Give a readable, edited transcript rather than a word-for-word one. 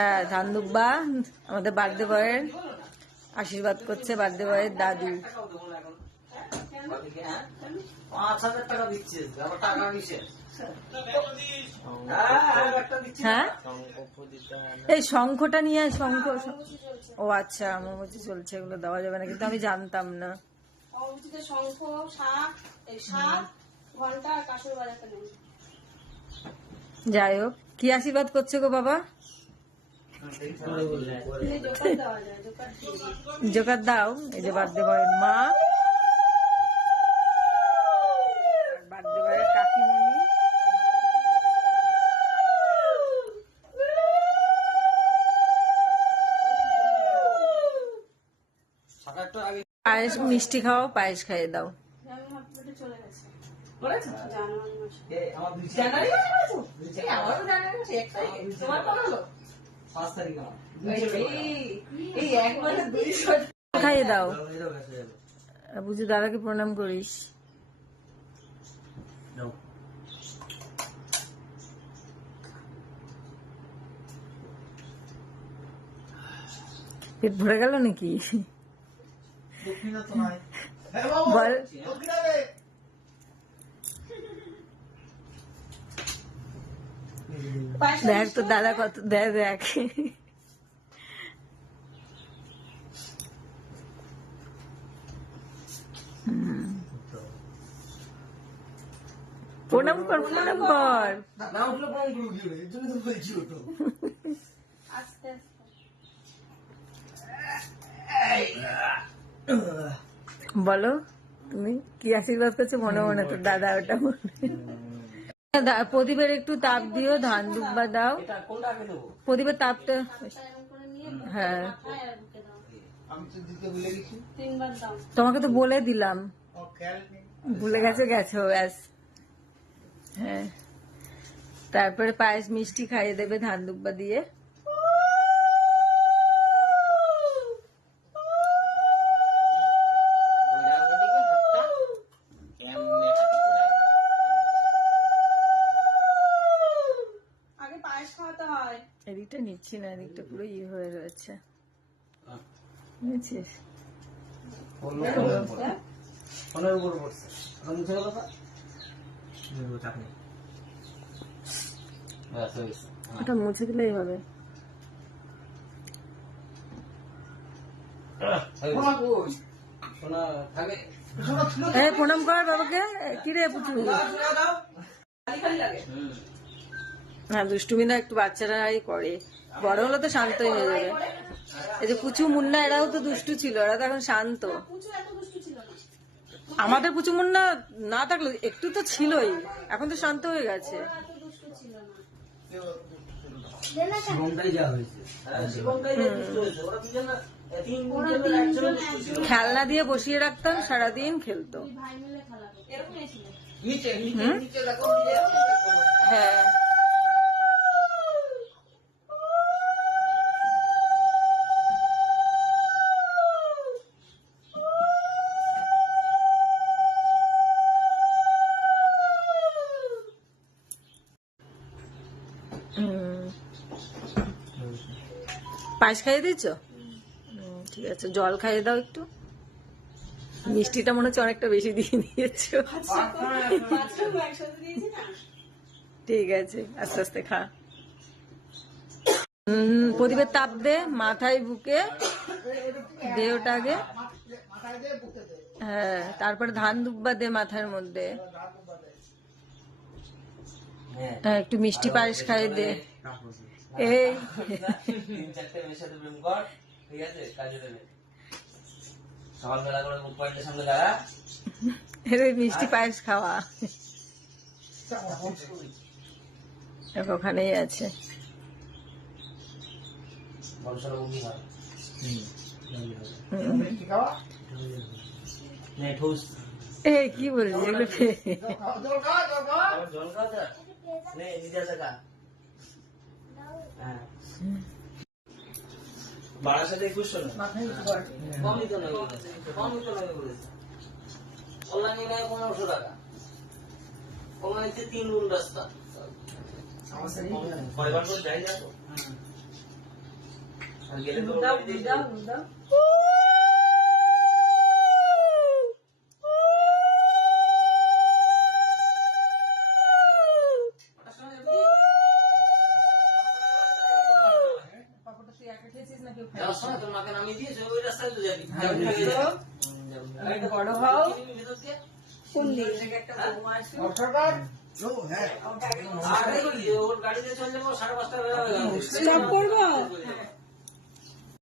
হ্যাঁ, ধানদুব্বা আমাদের বার্থডে বয়ের আশীর্বাদ করছে, বার্থডে বয়ের দাদু। 5,000 টাকা দিচ্ছে, আবার টাকা কিসের? হ্যাঁ, এই শঙ্খটা নিয়ে শঙ্খ। ও আচ্ছা, মোমবাতি চলছে, এগুলো দেওয়া যাবে না, কিন্তু আমি জানতাম না। শঙ্খ, শাঁখ, ঘন্টা আর কাঁসর বাজাতে নেই। যাই হোক, কি আশীর্বাদ করছে গো বাবা? জোকার দাও। এই যে বার্থডে বয়ের মা, বার্থডে বয়ের কাকিমণি। পায়েস, মিষ্টি খাও, পায়েস খাইয়ে দাও। খাইয়ে দাও, বুঝি দাদাকে প্রণাম করিস। পেট ভরে গেল নাকি? বল। দেখ তো দাদা কত দেয়, দেখ। প্রণাম কর, প্রণাম কর। বলো তুমি কি আশীর্বাদ করছো মনে মনে? তো দাদা ওটা প্রদীপের একটু তাপ দিও, ধান দুব্বা দাও। প্রদীপের তাপটা, হ্যাঁ তোমাকে তো বলে দিলাম, ভুলে গেছো ব্যাস। হ্যাঁ, তারপরে পায়েস মিষ্টি খাইয়ে দেবে ধান দুব্বা দিয়ে। এদিকটা নিচ্ছি না, এদিকটা পুরো ইয়ে হয়ে রয়েছে, বুঝছিস? ওটা মুছে দিলেই হবে। প্রণাম কর বাবাকে। কিরে পুচু? হ্যাঁ, দুষ্টুমি না একটু বাচ্চারাই করে, বড় হলে তো শান্তই হয়ে যাবে। এই যে পুচু মুন্না এরাও তো দুষ্টু ছিল, এরা তো এখন শান্ত। আমাদের পুচু মুন্না না থাকলে একটু তো ছিলই, এখন তো শান্ত হয়ে গেছে। খেলনা দিয়ে বসিয়ে রাখতাম, সারাদিন খেলতো। হ্যাঁ, পায়েস খাইয়ে দিয়েছ? ঠিক আছে, জল খাইয়ে দাও একটু। মিষ্টিটা মনে হচ্ছে অনেকটা বেশি দিয়ে দিয়েছো। ঠিক আছে, আস্তে আস্তে খা। প্রদীপের তাপ দে মাথায়, বুকে দে ওটা আগে। হ্যাঁ, তারপরে ধান দুব্বা দে মাথার মধ্যে। হ্যাঁ, একটু মিষ্টি পায়েস খাইয়ে দে। এই মিষ্টি পায়েস খাওয়া ওখানেই আছে। কি বলছি এগুলো? বারাসাতে 2100 না, কমই তো নয়, অনলাইনে নেয় 1500 টাকা। অনলাইনে 3 গুণ রাস্তা। আমার সাথে পরে বার করে যাই না তো। গেলে তো দাও বাড়ি দিয়ে দাও যাবে। দাও পাপড়টা তুই একা খেয়েছিস না কেউ যাওয়ার সময় তোর মাকে নামিয়ে দিয়েছে ওই রাস্তায় তো যাবি বড় হও ভেতর দিয়ে কোন দিক? একটা বৌমা আসবে আরে ওর গাড়িতে চলে যাবো 5:30 বেলা হয়ে গেল। স্টপ করবো?